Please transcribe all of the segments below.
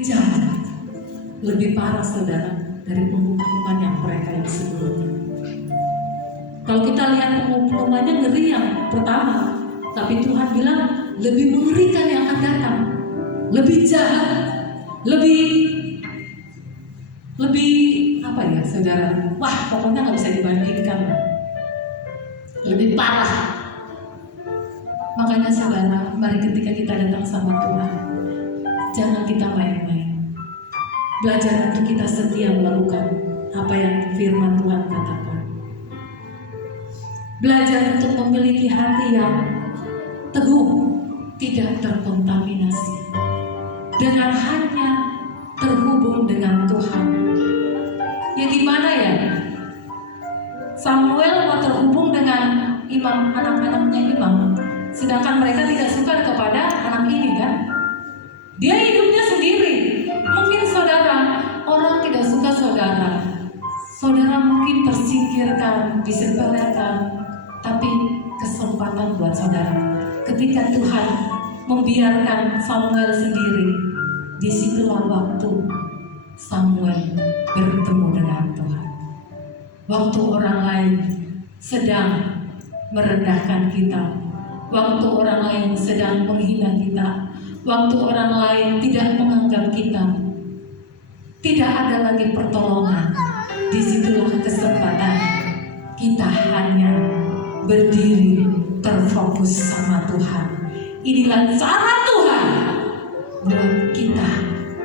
Jangan. Lebih parah saudara dari penghukuman yang mereka yang sebelumnya. Kalau kita lihat penghukumannya ngeri yang pertama, tapi Tuhan bilang lebih mengerikan yang akan datang, lebih jahat, lebih apa ya saudara? Wah, pokoknya nggak bisa dibandingkan. Lebih parah. Makanya saudara, mari ketika kita datang sama Tuhan, jangan kita main-main. Belajar untuk kita setia melakukan apa yang firman Tuhan katakan. Belajar untuk memiliki hati yang teguh, tidak terkontaminasi, dengan hanya terhubung dengan Tuhan. Ya gimana ya? Samuel mau terhubung dengan imam, anak-anaknya imam, sedangkan mereka tidak suka kepada anak ini kan? Dia hidupnya sendiri. Mungkin saudara, orang tidak suka saudara. Saudara mungkin tersingkirkan, disepelekan, tapi kesempatan buat saudara. Ketika Tuhan membiarkan Samuel sendiri, disitulah waktu Samuel bertemu dengan Tuhan. Waktu orang lain sedang merendahkan kita, waktu orang lain sedang menghina kita, waktu orang lain tidak menganggap kita, tidak ada lagi pertolongan. Disitulah kesempatan kita hanya berdiri terfokus sama Tuhan. Inilah cara Tuhan buat kita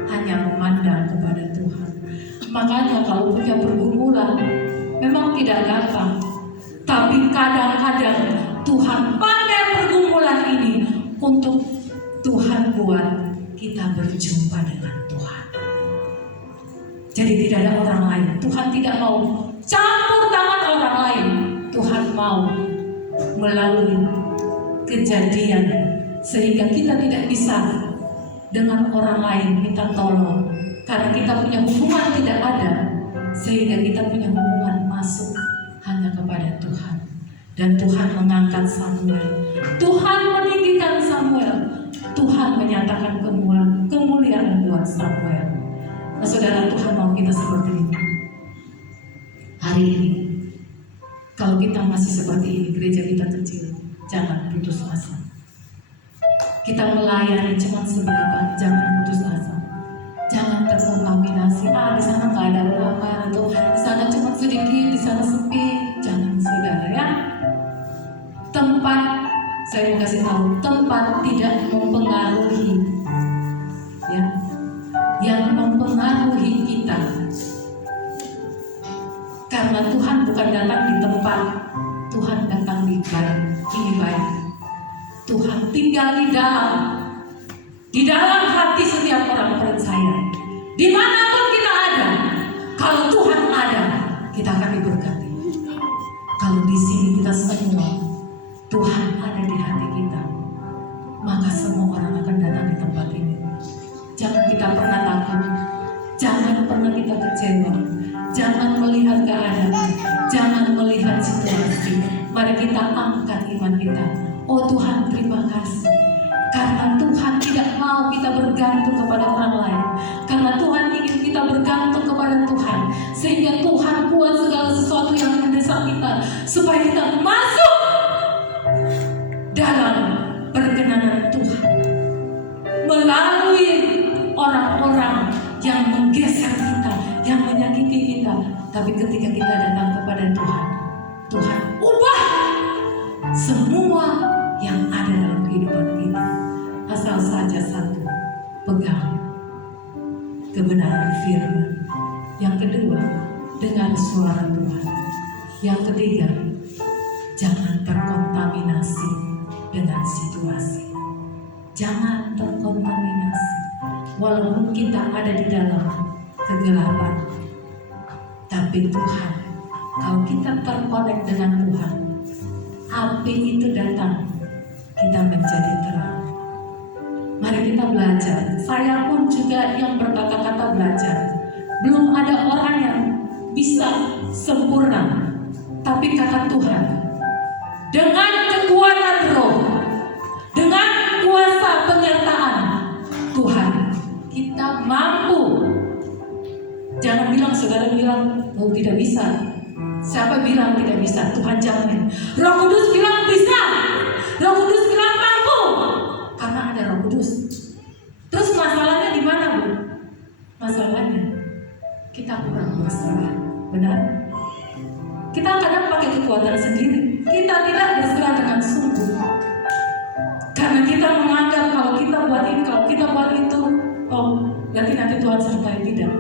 hanya memandang kepada Tuhan. Makanya kalau punya pergumulan memang tidak gampang, tapi kadang-kadang Tuhan pakai pergumulan ini untuk Tuhan buat kita berjumpa dengan Tuhan. Jadi tidak ada orang lain. Tuhan tidak mau campur tangan orang lain. Tuhan mau melalui kejadian sehingga kita tidak bisa dengan orang lain minta tolong, karena kita punya hubungan tidak ada, sehingga kita punya hubungan masuk hanya kepada Tuhan. Dan Tuhan mengangkat Samuel, Tuhan meninggikan Samuel, Tuhan menyatakan kemuliaan buat Samuel. Nah saudara, Tuhan mau kita seperti ini. Hari ini kalau kita masih seperti ini, gereja kita kecil, jangan putus asa. Kita melayani cuma seberapa, jangan putus asa. Jangan terkontaminasi, di sana nggak ada orang, atau di sana cuma sedikit, di sana sepi. Jangan saudara ya. Tempat, saya mau kasih tahu, tempat tidak mempengaruhi, ya. Yang mempengaruhi kita. Karena Tuhan bukan datang di tempat, Tuhan datang di baik. Ini baik. Tuhan tinggal di dalam hati setiap orang percaya. Dimanapun kita ada, kalau Tuhan ada, kita akan diberkati. Kalau di sini kita semua, Tuhan ada di hati kita, maka semua orang akan datang di tempat ini. Jangan kita pernah takut, jangan pernah kita kecewa, jangan melihat keadaan, jangan melihat situasi. Mari kita angkat iman kita. Oh Tuhan, terima kasih. Karena Tuhan tidak mau kita bergantung kepada orang lain. Karena Tuhan ingin kita bergantung kepada Tuhan. Sehingga Tuhan buat segala sesuatu yang mendesak kita, supaya kita masuk dalam perkenanan Tuhan. Melalui orang-orang yang menggeser kita, yang menyakiti kita. Tapi ketika kita datang kepada Tuhan, Tuhan ubah semua yang ada dalam kehidupan kita. Asal saja satu, pegang kebenaran firman. Yang kedua, dengar suara Tuhan. Yang ketiga, jangan terkontaminasi dengan situasi. Jangan terkontaminasi. Walaupun kita ada di dalam kegelapan, tapi Tuhan, kalau kita terkonek dengan Tuhan, api itu datang, kita menjadi terang. Mari kita belajar. Saya pun juga yang berkata-kata belajar. Belum ada orang yang bisa sempurna, tapi kata Tuhan, dengan kekuatan roh, dengan kuasa penyertaan Tuhan, kita mampu. Jangan bilang, saudara bilang, oh tidak bisa. Siapa bilang tidak bisa? Tuhan jamin. Roh Kudus bilang bisa. Roh Kudus bilang mampu. Karena ada Roh Kudus. Terus masalahnya di mana, Bu? Masalahnya kita kurang berserah. Benar? Kita kadang pakai kekuatan sendiri. Kita tidak berserah dengan sungguh. Karena kita menganggap kalau kita buat ini, kalau kita buat itu, oh berarti nanti Tuhan sertai. Tidak.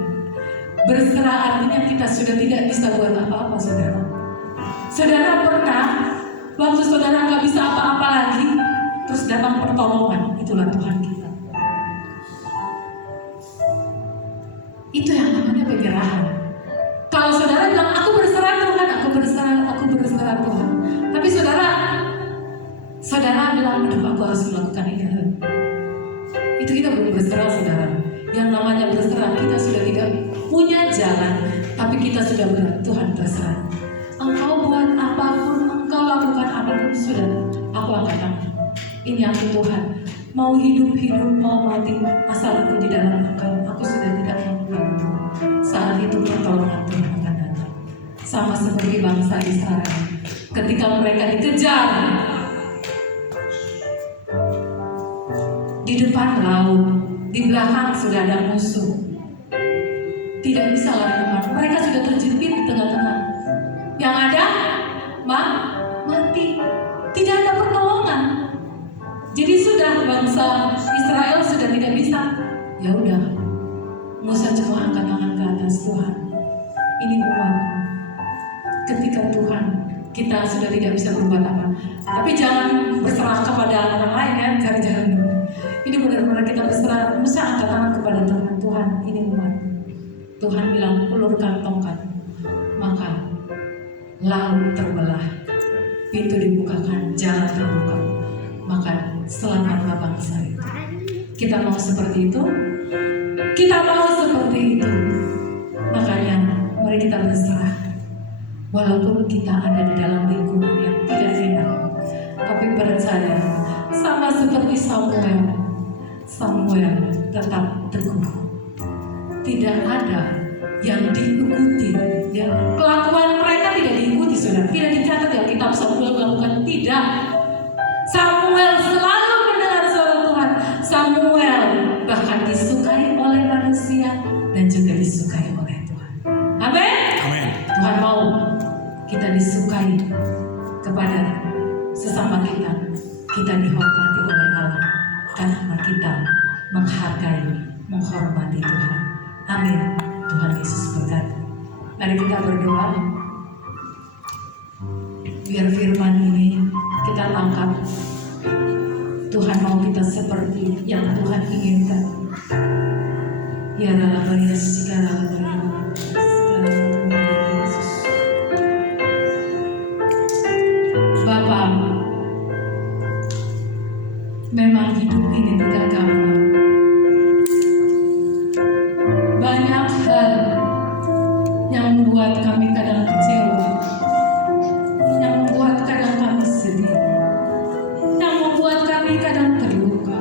Berserah artinya kita sudah tidak bisa buat apa-apa, saudara. Saudara pernah, waktu saudara nggak bisa apa-apa lagi, terus datang pertolongan, itulah Tuhan kita. Itu yang namanya penyerahan. Kalau saudara bilang, aku berserah Tuhan, aku berserah Tuhan. Tapi saudara bilang, aduh aku harus melakukan ini. Itu kita belum berserah, saudara. Yang namanya berserah, kita sudah tidak punya jalan, tapi kita sudah berat. Tuhan berserah. Engkau buat apapun, engkau lakukan apapun, sudah aku akan tanggung. Ini aku Tuhan. Mau hidup, mau mati, asal aku di dalam engkau. Aku sudah tidak mampu. Saat itu pertolongan Tuhan akan datang. Sama seperti bangsa Israel, ketika mereka dikejar di depan laut, di belakang sudah ada musuh. Tidak bisa lari kemana. Mereka sudah terjepit di tengah-tengah. Yang ada mati. Tidak ada pertolongan. Jadi sudah bangsa Israel sudah tidak bisa. Ya udah, Musa cuma angkat tangan ke atas. Tuhan, ini umat. Ketika Tuhan, kita sudah tidak bisa berbuat apa. Tapi jangan berserah kepada orang lain ya, jangan. Ini benar-benar kita berserah. Musa angkat tangan kepada Tuhan. Tuhan, ini umat. Tuhan bilang, ulurkan tongkat. Maka laut terbelah, pintu dibukakan, jalan terbuka. Maka selamatlah bangsa itu. Kita mau seperti itu? Kita mau seperti itu. Makanya mari kita berserah. Walaupun kita ada di dalam lingkungan yang tidak enak, tapi percaya sama seperti Samuel tetap teguh. Tidak ada yang diikuti, ya. Kelakuan mereka tidak diikuti, saudara. Tidak dicatat dalam kitab Samuel melakukan, tidak. Samuel selalu mendengar suara Tuhan. Samuel bahkan disukai oleh manusia dan juga disukai oleh Tuhan. Amin. Tuhan mau kita disukai kepada sesama kita. Kita dihormati oleh Allah karena kita menghargai, menghormati Tuhan. Amin. Tuhan Yesus berkati. Mari kita berdoa. Biar firman ini kita tangkap. Tuhan mau kita seperti yang Tuhan inginkan. Ya dalam Yesus, segala Yesus. Bapa, memang hidup ini tidak gampang. Banyak hal yang membuat kami kadang kecewa, yang membuat kadang kami sedih, yang membuat kami kadang terluka.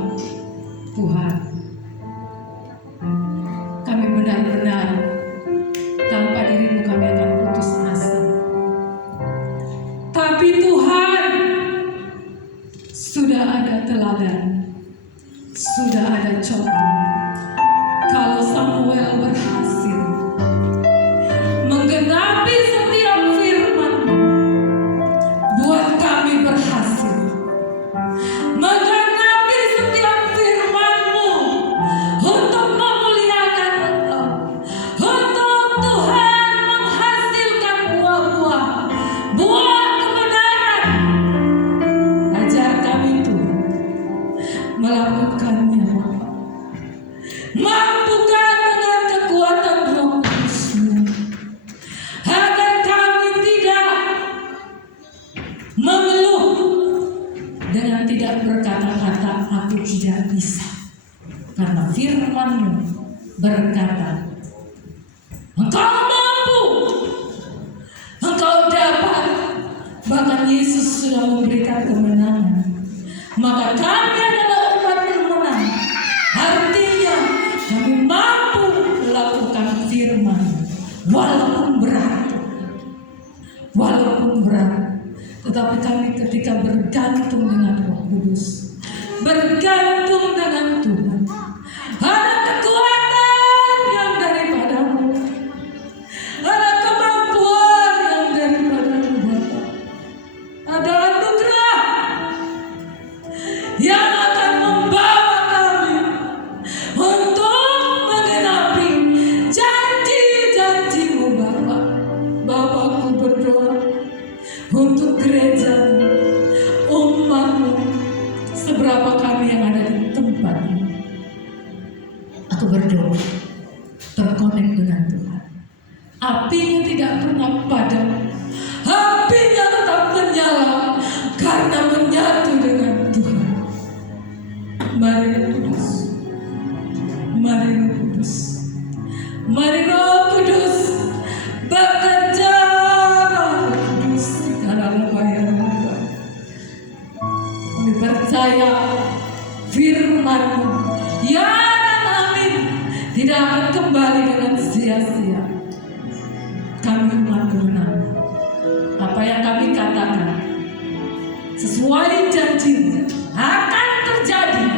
Tuhan, kami benar-benar tanpa dirimu kami akan putus asa. Tapi Tuhan, sudah ada teladan, sudah ada contoh. Kalau Samuel berhasil menggenapi setiap firman, buat kami berhasil menggenapi setiap firman-Mu untuk memuliakan Engkau, untuk Tuhan menghasilkan buah-buah, buah kebenaran. Ajar kami Tuhan melakukannya. Mampukan dengan kekuatan Roh Kudus-Mu, agar kami tidak mengeluh dengan tidak berkata-kata aku tidak bisa. Karena firman-Mu berkata, Engkau mampu, Engkau dapat. Bahkan Yesus sudah memberikan kemenangan. Maka kami adalah umat yang menang. Artinya kami mampu walaupun berat, tetapi kami ketika bergantung dengan Roh Kudus, bergantung dengan Tuhan, ada kekuatan yang daripadamu, ada kemampuan yang daripadamu Bapa, ada anugerah yang akan membawa kami untuk menggenapi janji-janji-Mu Bapa. Bapakku berdoa untuk gereja, umat-Mu, seberapa kami yang ada di tempat ini. Aku berdoa terkonek dengan Tuhan. Apinya tidak pernah padam, apinya tetap menyala karena menyatu dengan Tuhan. Mari Roh Kudus, mari Roh Kudus, mari Roh Kudus bekerja. Roh Kudus di dalam layanan Tuhan. Kami percaya firman-Mu, ya dan amin, tidak akan kembali dengan sia-sia. Kami umat Tuhan, apa yang kami katakan sesuai janji akan terjadi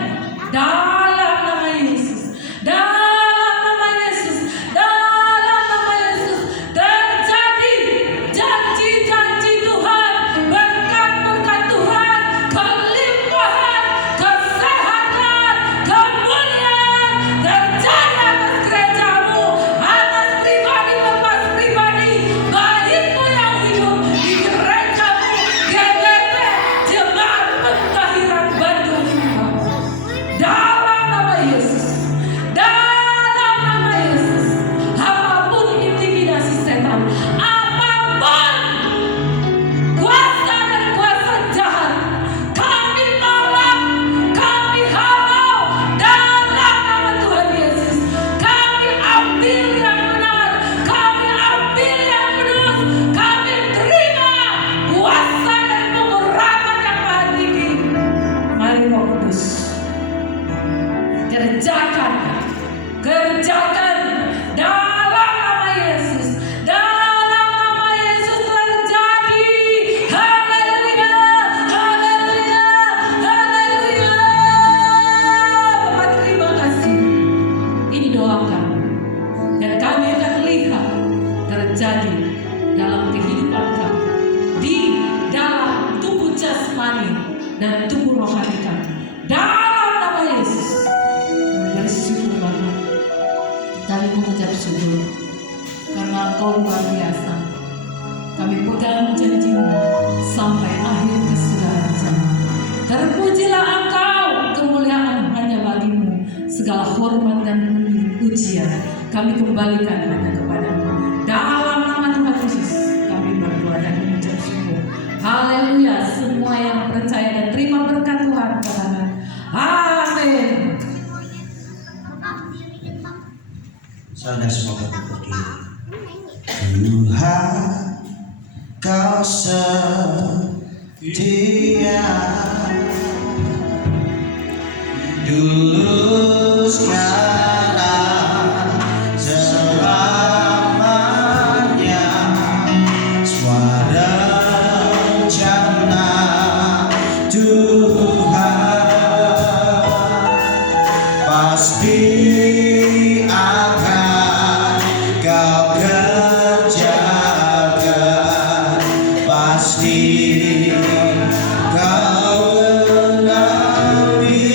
dalam nama Yesus, dalam nama Yesus, dalam nama Yesus. Terjadi janji-janji Tuhan, berkat-berkat Tuhan, kelimpahan, kesehatan, kemuliaan terjadi atas gereja-Mu, atas pribadi-lepas pribadi, baikmu yang hidup di gereja-Mu, GBP, Jemaat Pentahiran Bandung ini, Bapa. Dalam nama Yesus, dalam nama Yesus, apapun intimidasi setan, apapun kuasa dan kuasa jahat, kami tolak, kami halau dalam nama Tuhan Yesus. Kami ambil yang benar, kami ambil yang kudus, kami terima kuasa dan pengurangan yang maha tinggi. Mari Roh Kudus, kerjakan dalam nama Yesus, dalam nama Yesus terjadi. Haleluya, haleluya, haleluya. Bapak terima kasih. Ini doa kami, dan kami akan lihat terjadi dalam kehidupan kami, di dalam tubuh jasmani dan tubuh rohani kami. Dalam nama Yesus, kami bersyukur Bapa. Kami mengucap syukur karena Engkau luar biasa. Kami pegang janji-Mu sampai akhir kesudahan zaman. Terpujilah Engkau, kemuliaan hanya bagi-Mu. Segala hormat dan pujian kami kembalikan hanya kepada-Mu. Dalam nama Tuhan Yesus kami berdoa dan mengucap syukur. Haleluya. Semua yang percaya dan terima berkat Tuhan, katakan amin. Saudara semua berdiri. Tuhan, Kau setia, dulu sekarang selamanya. Semua rencana Tuhan pasti akan Kau kerjakan, pasti Kau genapi.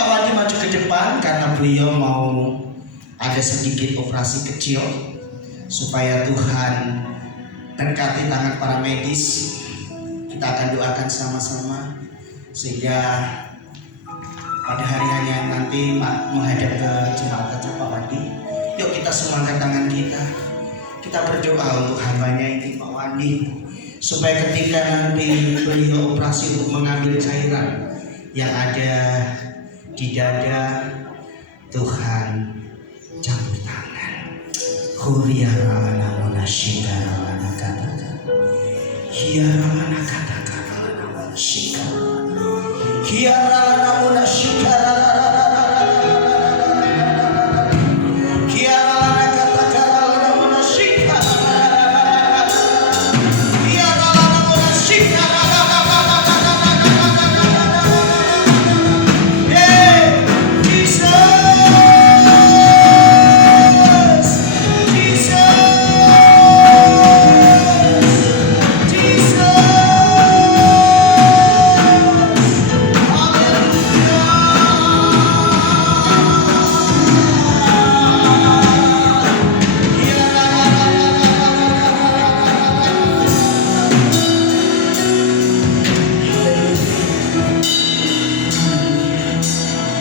Pak Wandi maju ke depan karena beliau mau ada sedikit operasi kecil supaya Tuhan berkati tangan para medis. Kita akan doakan sama-sama sehingga pada hari-hari yang nanti menghadap ke jemaat aja Pak Wandi. Yuk kita semua angkat tangan kita. Kita berdoa untuk hambanya ini Pak Wandi, supaya ketika nanti beliau operasi untuk mengambil cairan yang ada di dada, Tuhan campur tangan. Huriyarana monashikara kata-kata. Hiyarana kata-kata monashikara. Hiyarana monashikara.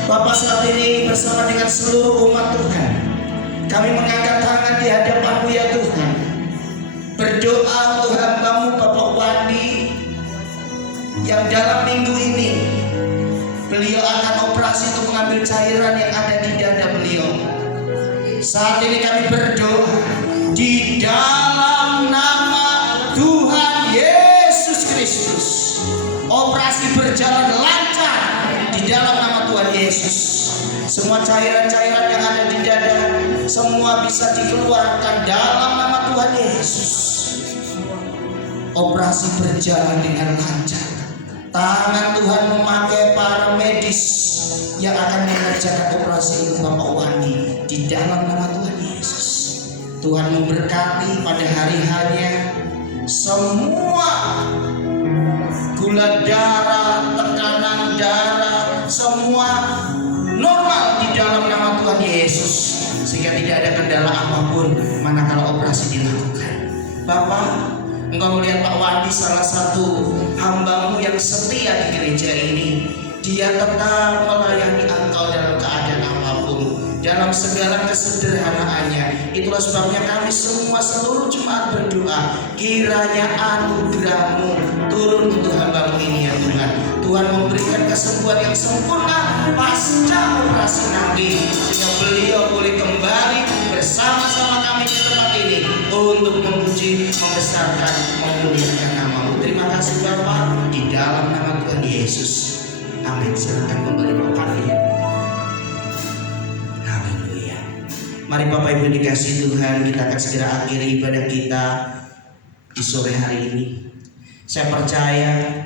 Bapak saat ini bersama dengan seluruh umat Tuhan, kami mengangkat tangan di hadapan-Mu ya Tuhan, berdoa untuk hamba-Mu Bapak Wandi yang dalam minggu ini beliau akan operasi untuk mengambil cairan yang ada di dada beliau. Saat ini kami berdoa di dalam nama Tuhan Yesus Kristus, operasi berjalan lancar di dalam nama Tuhan Yesus. Semua cairan-cairan yang ada di dada semua bisa dikeluarkan dalam nama Tuhan Yesus. Operasi berjalan dengan lancar. Tangan Tuhan memakai para medis yang akan mengerjakan operasi untuk Bapak Wandi di dalam nama Tuhan Yesus. Tuhan memberkati pada hari-harinya semua gula darah, tekanan darah, semua normal di dalam nama Tuhan Yesus, sehingga tidak ada kendala apapun manakala operasi dilakukan. Bapak, Engkau melihat Pak Wandi salah satu hamba-Mu yang setia di gereja ini. Dia tetap melayani Engkau dalam keadaan apapun, dalam segala kesederhanaannya. Itulah sebabnya kami semua seluruh jemaat berdoa, kiranya anugerah-Mu turun untuk hamba-Mu ini ya Tuhan. Tuhan memberikan kesembuhan yang sempurna pasca operasi nanti, sehingga beliau boleh kembali bersama-sama kami di tempat ini untuk memuji, membesarkan, memuliakan nama-Mu. Terima kasih Bapak, di dalam nama Tuhan Yesus. Amin. Silakan kembali Bapak. Haleluya. Mari Bapak Ibu dikasih Tuhan, kita akan segera akhiri ibadah kita di sore hari ini. Saya percaya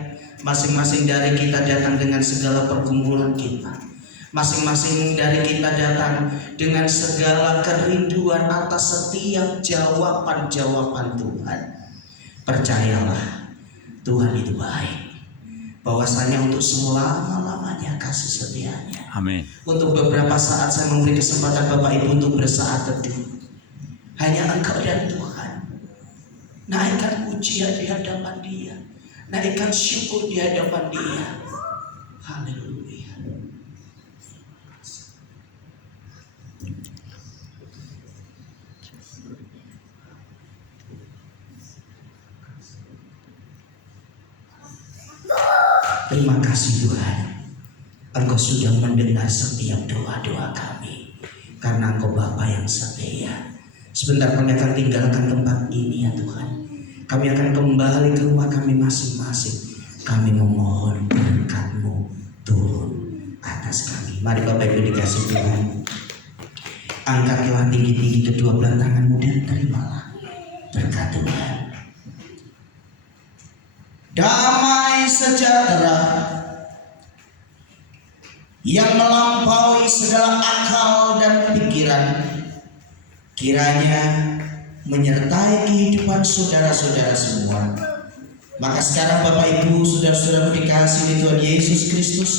masing-masing dari kita datang dengan segala pergumulan kita. Masing-masing dari kita datang dengan segala kerinduan atas setiap jawaban-jawaban Tuhan. Percayalah, Tuhan itu baik. Bahwasanya untuk selama-lamanya kasih setianya. Amin. Untuk beberapa saat saya memberi kesempatan Bapak Ibu untuk bersaat teduh. Hanya Engkau dan Tuhan. Naikkan pujian di hadapan Dia. Naikkan syukur di hadapan Dia. Haleluya. Terima kasih Tuhan, Engkau sudah mendengar setiap doa-doa kami, karena Engkau Bapa yang setia. Sebentar kami akan tinggalkan tempat ini ya Tuhan. Kami akan kembali ke rumah kami masing-masing. Kami memohon berkat-Mu turun atas kami. Mari Bapak Ibu dikasih Tuhan, angkatlah tinggi-tinggi kedua belah tangan-Mu dan terimalah berkat Tuhan. Damai sejahtera yang melampaui segala akal dan pikiran kiranya menyertai kehidupan saudara-saudara semua. Maka sekarang Bapak Ibu, saudara-saudara dikasihi Tuhan Yesus Kristus,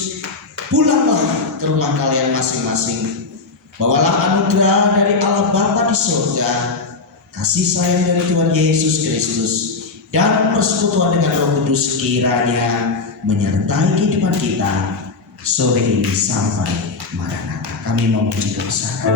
Pulanglah ke rumah kalian masing-masing. Bawalah anugerah dari Allah Bapa di surga, kasih sayang dari Tuhan Yesus Kristus, dan persekutuan dengan Roh Kudus kiranya menyertai kehidupan kita sore ini sampai Maranatha. Kami memuji dosa.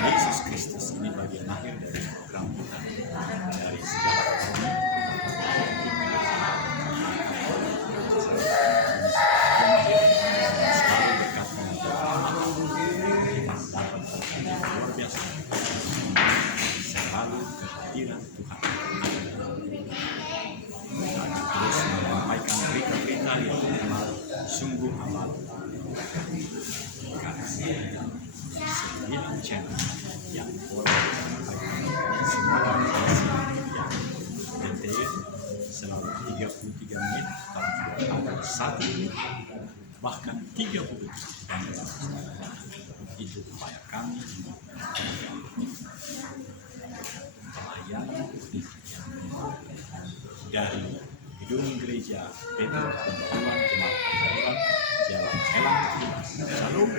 Yesus Kristus ini bagian akhir dari program kita dari sejarah selalu dekat dengan luar biasa, selalu kehadiran Tuhan dan terus menyampaikan berita-berita yang sungguh amat sembilan channel yang boleh menyampaikan semua yang detail selalu 33 menit dan juga ada 1 menit bahkan 30 menit itu upaya kami pelayanan dari gedung gereja Petrus Pembangunan Jemaat Jalan Elang Shalom.